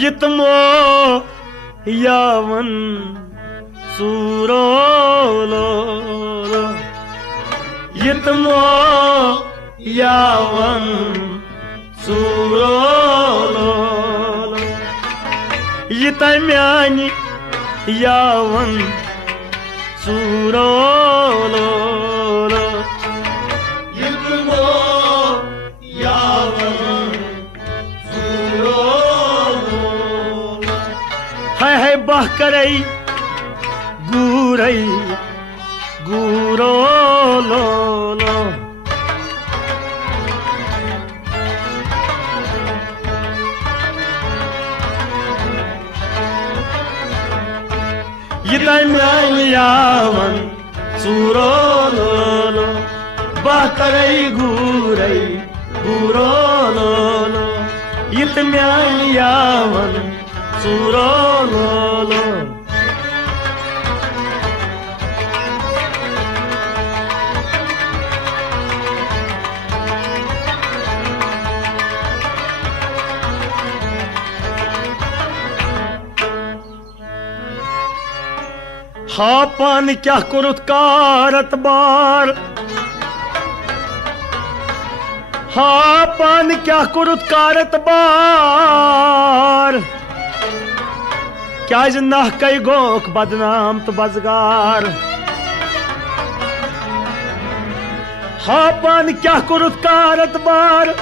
यितमो यावन सूरोलो यितमो यावन सूरोलो यितम्यानि यावन सूरोलो यितमो यावन सूरोलो है बह करई गूरई गूरोलो यावन सूरोलो बहकरई गूरई गूरोलो यितम्यान यावन सूरोलो हा पान क्या कुरुत कारत बार हा पान क्या कुरुत कारत बार क्या ना कई गोक बदनाम तो बजगार हा पान क्या कुरुत कारत बार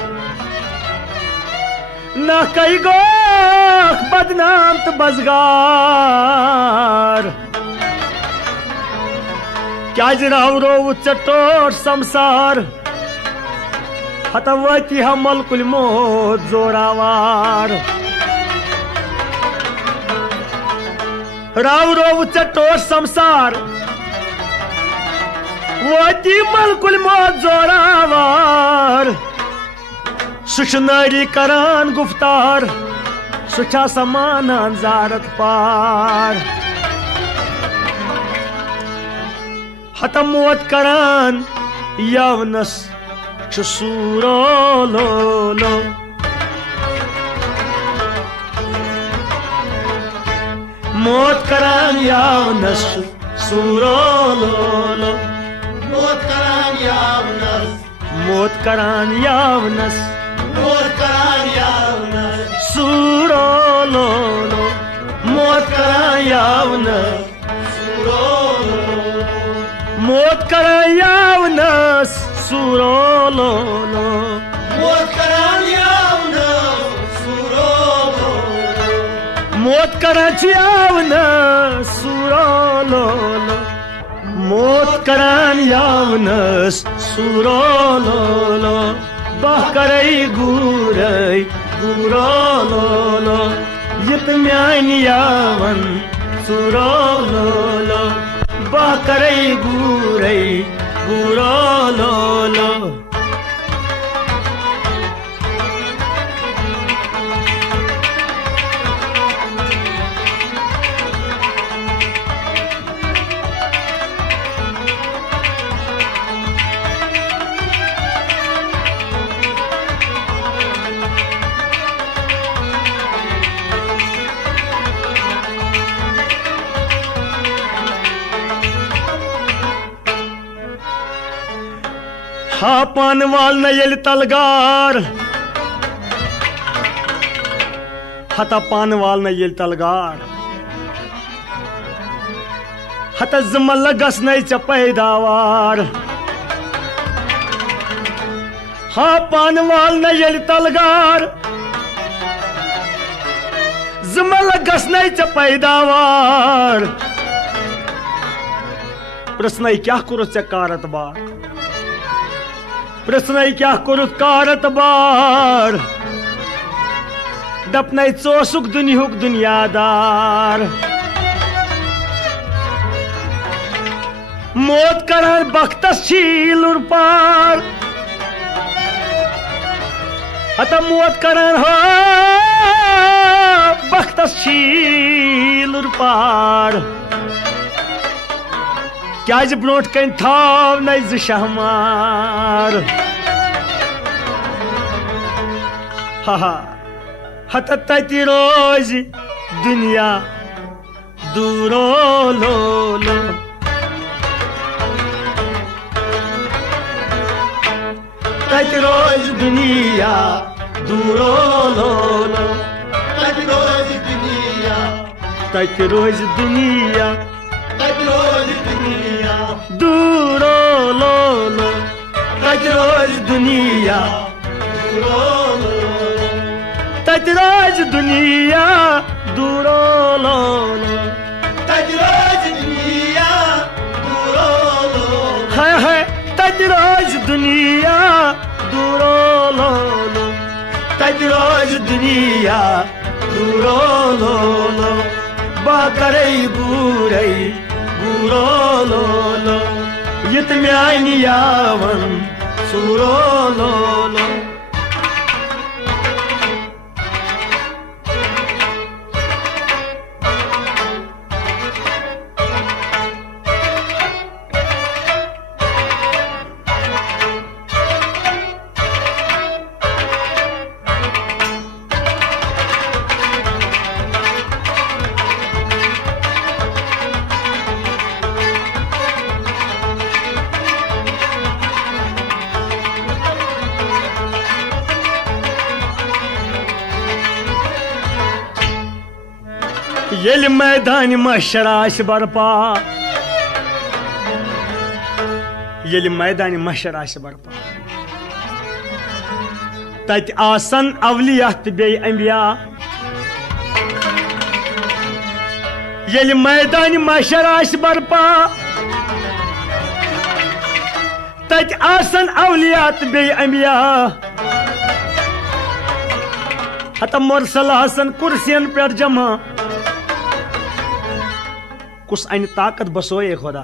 ना कई गोक बदनाम तो बजगार क्या रावरो चटोट संसार हतवती हम मलकुल मोद जोरावार रावरो चटोट संसार वती मलकुल मोद जोरावार सुशनारी करान गुफ्तार सुचा समानान जारत पार हतम मोत करान यवनस सूरोलो मोत करान यवनस सूरोलो मोत करान यवनस मोत करान यवनस मोत करान यवनस सूरोलो मोत करान यवनस सूरोलो मोत करान यवनस सूरोलो मोत करान यवनस सूरोलो मोत करान यवनस सूरोलो मोत करान यवनस सूरोलो बह करई गूरई गूरोलो यितम्यान यावन सूरोलो बह करई गूरई गूरोलो हा पान वाल न येल तलगार हता पान वाल न येल तलगार हता जमल गस नहीं च पैदावार हा पान वाल न येल तलगार जमल गस नहीं च पैदावार प्रश्न क्या करो च कारत बार प्रश्न क्या कुरुत कारत बार दपन चोसुक दुनिहुक दुनियादार मोत करान बख्तस शीलुर पार हता मोत करान हो बख्तस शीलुर पार क्या ब्रोट कन थाव न शहमार हा हत तति रोज दुनिया दूरो लोलो तति रोज दुनिया दूरो लोलो तति रोज दुनिया तति रोज दुनिया तति रोज दुनिया दूरो लोलो तति रोज दुनिया तति रोज दुनिया दूरो लोलो तति रोज दुनिया हाय हाय तति रोज दुनिया दूरो लोलो तति रोज दुनिया दूरो लोलो बाकरई बूरई बूरो लोलो यत म्यानी यावन सूरो लोलो येल मैदान महशर आश बरपा येल मैदान महशर आश बरपा तत आसन अवलियात बे अंबिया येल मैदान महशर आश बरपा तत आसन अवलियात बे अंबिया हत मुरसल हसन कुर्सियन पर जमा कुछ अन ताकत बसोए खुदा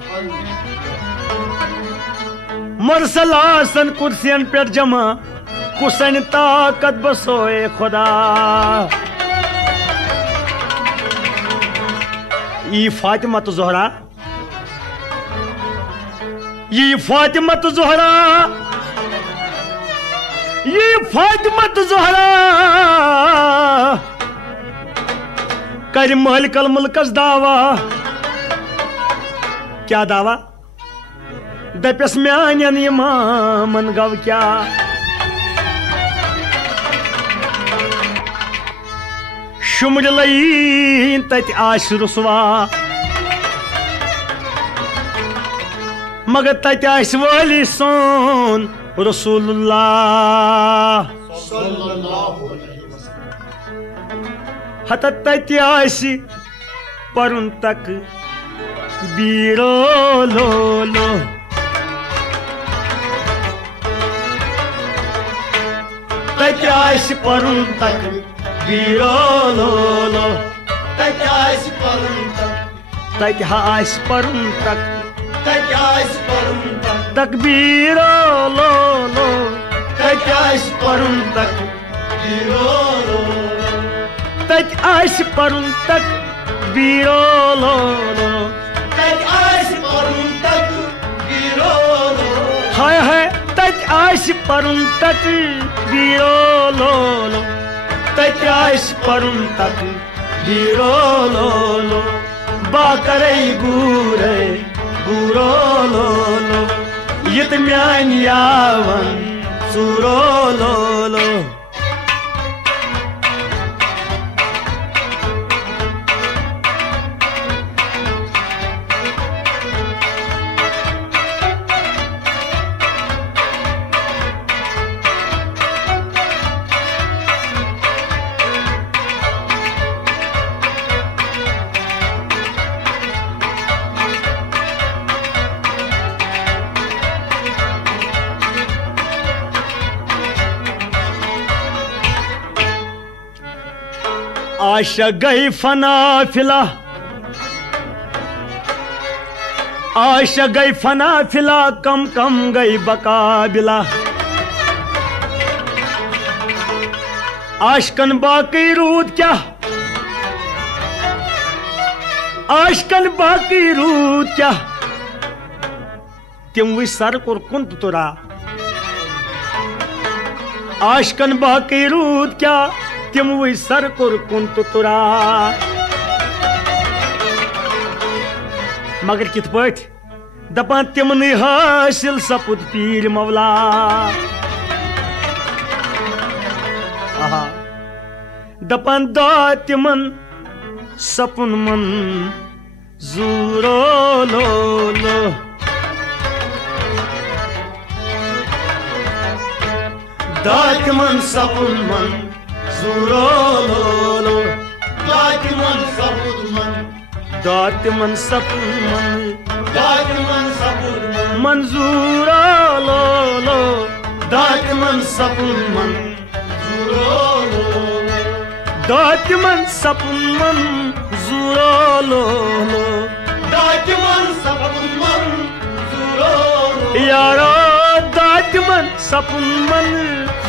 मुरसल हसन कुर्सियन पर जमा कुछ अन ताकत बसोए खुदा ये फातिमा तो ज़ोहरा ये फातिमा तो ज़ोहरा ये फातिमा तो ज़ोहरा कर महलिकल मुल्कस दावा क्या दावा दपस म्यान इमामन गव क्या शुमर लई तत आश रुसवा मगर तत आश वाली सोन रसूलुल्लाह सल्लल्लाहु अलैहि वसल्लम हत तत आश परुन तक बीरो लोलो तत आश परुन तक बीरो लोलो तत आश परुन तक तत आश परुन तक तत आश परुन तक तकबीरो लोलो तत आश परुन तक तत आश परुन तक बीरो लोलो तत आश परुन तक हाय हाय तत आश परुन तक बीरो लोलो तत आश परुन तक बीरो लोलो बाकरई बूरे बूरो लोलो यत म्यान यावन सूरो लोलो आशा गई फना फिला आशा गई फना फिला कम कम गई बकाबिला आशकन बाकी रूद क्या आशकन बाकी रूद क्या तिम वि सर कोर कुंत तुरा आशकन बाकी रूद क्या तिमवै सर कोर कुन तुरा मगर कित पठ दपान तिमन हासिल सपुद पीर मौला दपान दा तिमन सपुन मन जूरो लो लो दा तिमन सपुन मन जूरो लो लो दा तिमन सपुन मन दा तिमन सपुन मन दा तिमन सपुन मन मंजूरो लो लो दा तिमन सपुन मन जूरो लो दा तिमन सपुन मन जूरो लो लो दा तिमन सपुन मन जूरो लो यारो दा तिमन सपुन मन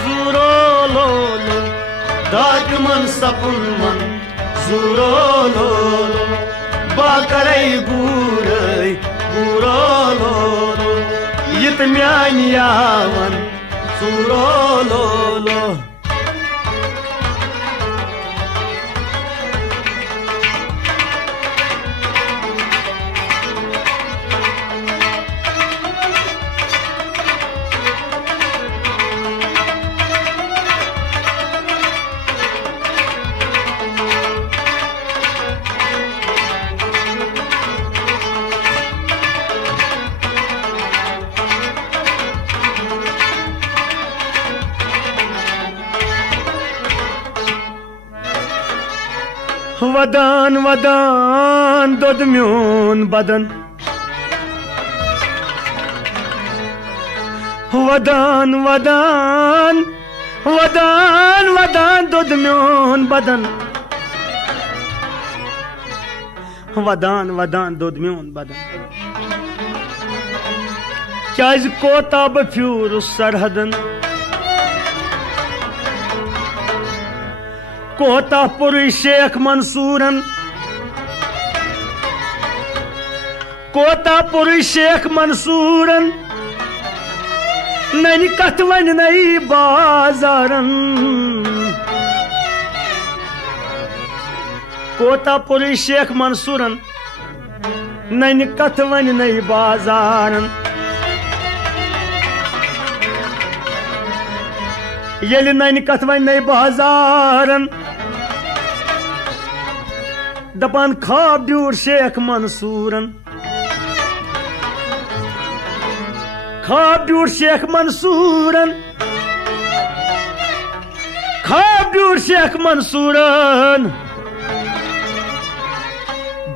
जूरो लो लो दा तिमन सपुन मन जूरो लो बाकरै गुरै गुरो लो यत म्यान यावन जूरो लो वदान वदान दोद म्योन बदन वदान वदान वदान वदान दोद म्योन बदन वदान वदान दोद म्योन बदन क्याज कोताब फ्यूर सरहदन कोता पुरी शेख मंसूरन कोता पुरी शेख मंसूरन नैनी कथवन नई बाजारन कोता पुरी शेख मंसूरन नैनी कथवन नई बाजारन येली नैनी कथवन नई बाजारन दपान खाब दूर शेख मंसूरन खाब दूर शेख मंसूरन खाब दूर शेख मंसूरन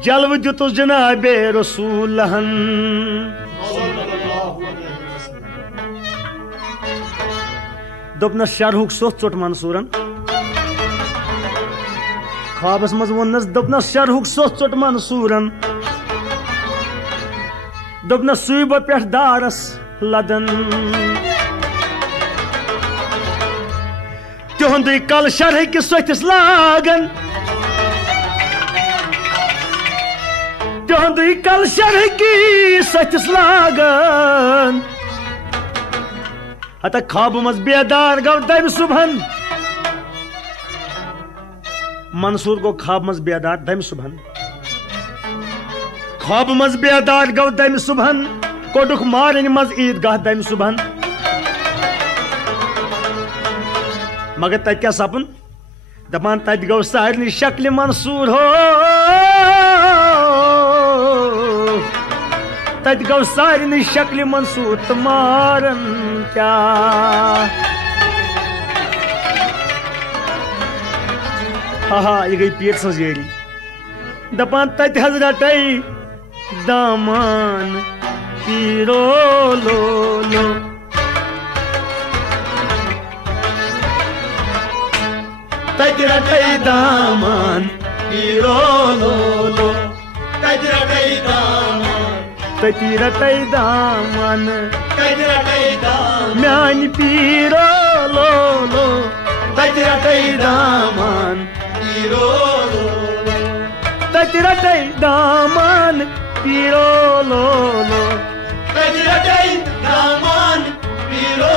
जलव जुतुस जनाबे रसूलहन दोपनस शरहुक सोथ चोट मंसूरन ख्वाबस मज वोनस दोपनस शरहुक सोथ चोट मंसूरन दोपनस सुब पे दारस लदन तिहुंद कल शरह कि सोथिस लागन तिहुंद कल शरह कि सोथिस लागन हता ख्वाब मज बेदार गौ दम सुबहन मंसूर को ख्वाब मज बेदार दम सुबहन ख्वाब मज बेदार गौ दम सुबहन कोडुक मारन मज ईदगाह दम सुबहन मगर तत क्या सपन दपान तत गौ सारनी शक्ल मंसूर हो तत गौ सारनी शक्ल मंसूर तो मारन क्या हा ये गई पीर सजेरी दपान तत हजरत दामान पीरो लो लो तत दामान पीरो लो लो तत दामान तती दामान तत दामान म्यान पीरो लो लो तत दामान पीरो लो तती दामान पीरो लो लो तत दामान पीरो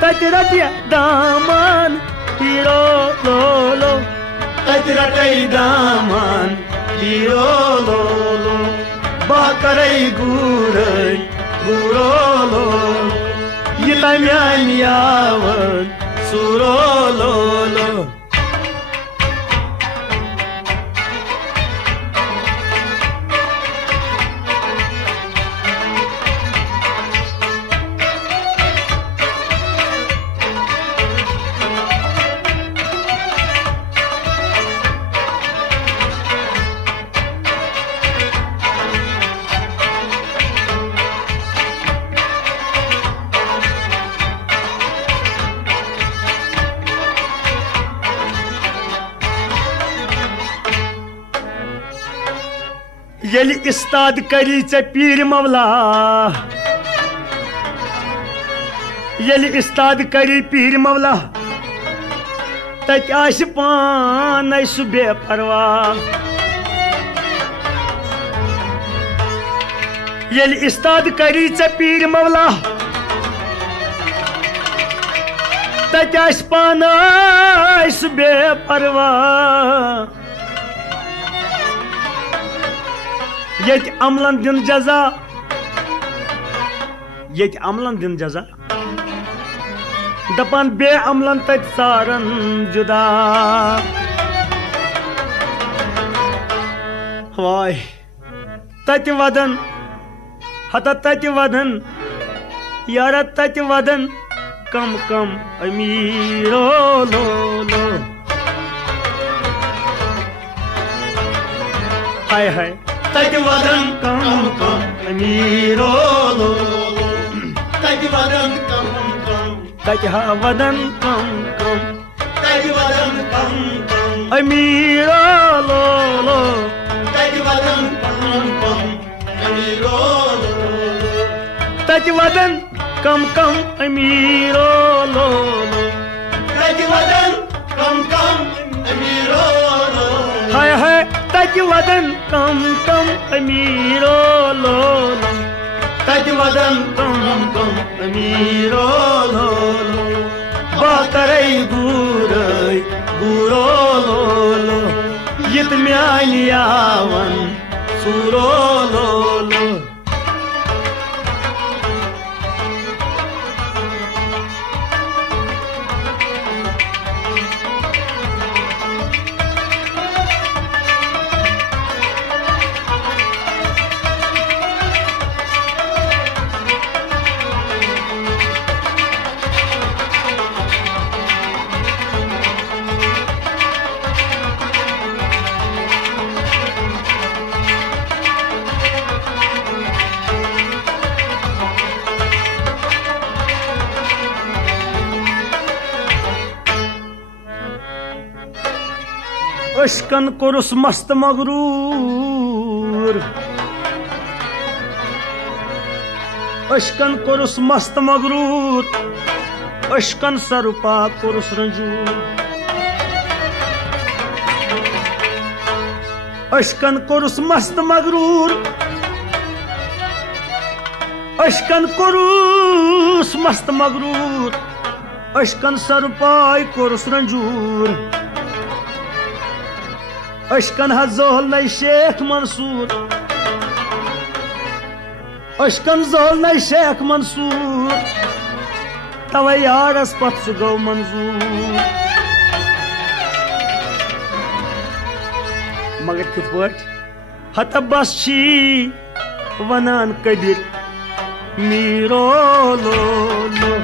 तती दामान पीरो लो लो तति रटै दामन पीरो लो लो बाकरै गुरै गुरो लो यिता म्यान यावन सुरो लो लो यलि इस्ताद करी चे पीर मवला यलि इस्ताद करी पीर मवला तत आस पान सु बेपरवाह यलि इस्ताद करी चे पीर मवला तत आस पान सु बेपरवाह यत अमलन दिन जजा यत अमलन दिन जजा दपान बे अमलन तत सारन जुदा वाय तत वदन हता तत वदन यारा तत वदन कम कम अमीरो लो लो हाय हाय तति वदन कम कम अमीरो लो लो तति वदन कम कम तत वदन कम कम तति वदन कम कम अमीरो लो लो तति वदन कम कम अमीरो लो तत वदन कम कम अमीरो लो लो तति वदन कम कम अमीरो लो हाय हाय तत वदन कम कम अमीरो लो लो तति वदन कम कम अमीरो लो लो बाकरै गुरै गुरो लो लो यत म्यान यावन सुरो लो लो अशकन कोरुस मस्त मगरूर अशकन कोरुस मस्त मगरूर अशकन सरुपा कोरुस रंजूर अशकन कोरुस मस्त मगरूर अशकन कोरुस मस्त मगरूर अशकन सरुपाय कोरुस रंजूर अशकन जोहल नई शेख मंसूर अशकन जोहल नई शेख मंसूर तवे यारस पत सु गो मंजूर मगर कित पट हत बस छी वनान कबीर मीरो लो लो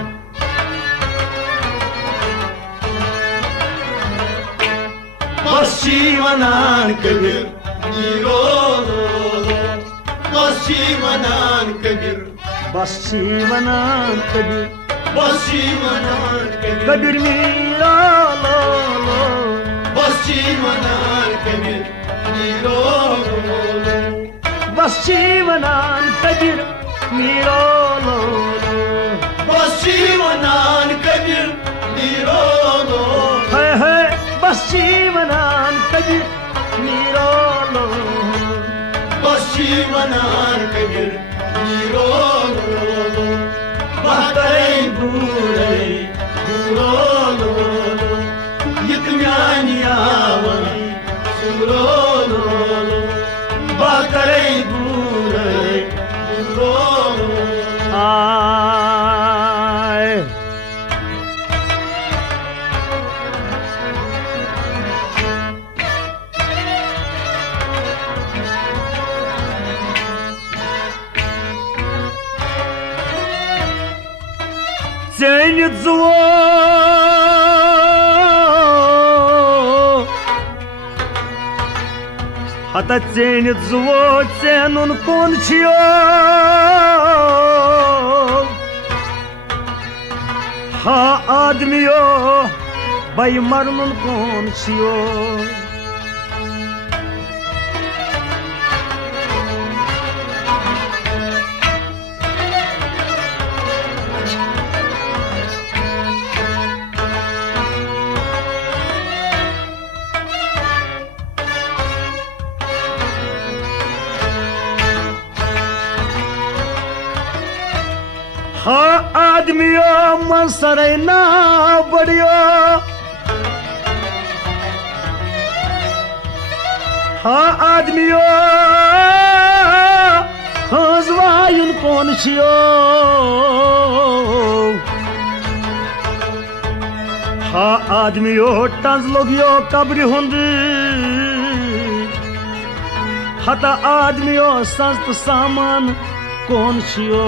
बसी वनान कबीर मीरो लो लो बसी वनान कबीर बसी वनान कबीर बसी वनान कबीर कबीर मीरो लो लो बसी वनान कबीर मीरो लो लो बसी वनान कबीर मीरो लो लो बसी वनान कबीर मीरो लो है बसी वनान कबीर मीरो लो बसी वनान कबीर मीरो लो बाकरै गुरै गुरो लो Burolo, Batarei Burei, Burolo. Ai. Ценит зло, хата ценит зло, ценун кончил, ха адмио, баймарнун кончил. हाँ आदमियों मन सरैना बढ़ियो, हाँ आदमियों हंसवायुन कौन छियो, हाँ आदमियों टंज लोगियो कब्री हुंदी, हता आदमियों सस्त सामान कौन छियो।